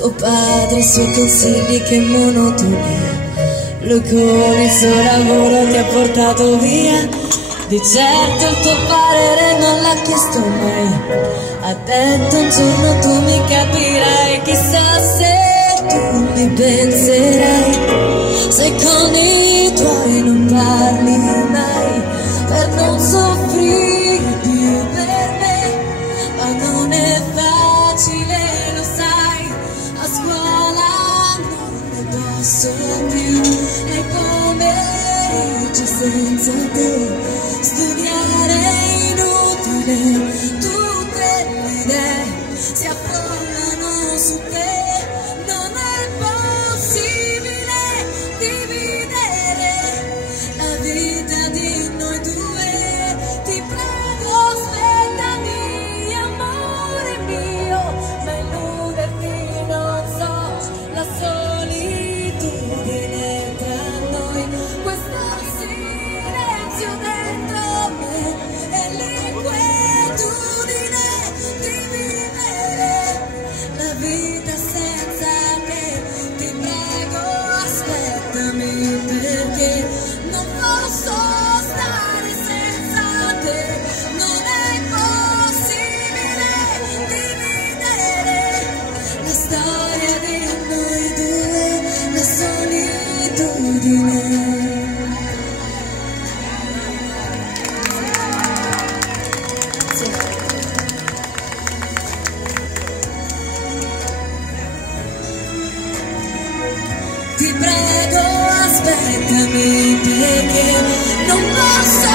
Tuo padre, i suoi consigli, che monotonia. Lui con il suo lavoro ti ha portato via. Di certo il tuo parere non l'ha chiesto mai. Ha detto un giorno tu mi capirai. Chissà se tu mi penserai, se con i tuoi non parli mai, per non soffrire più per me. Ma non è facile, lo sai, a scuola non ne posso più. E pomeriggi senza te, studiare è inutile, tutte le idee si affollano su te. Non è possibile dividere la vita di noi due. Ti prego, aspettami, amore mio, ma illuderti non so, la solitudine tra noi, questo silenzio dentro me e l'inquietudine di vivere la vita senza te. Ti prego, aspettami, perché non posso stare senza te. Non è possibile dividere la storia di noi due, la solitudine. Ti prego, aspettami, perché non posso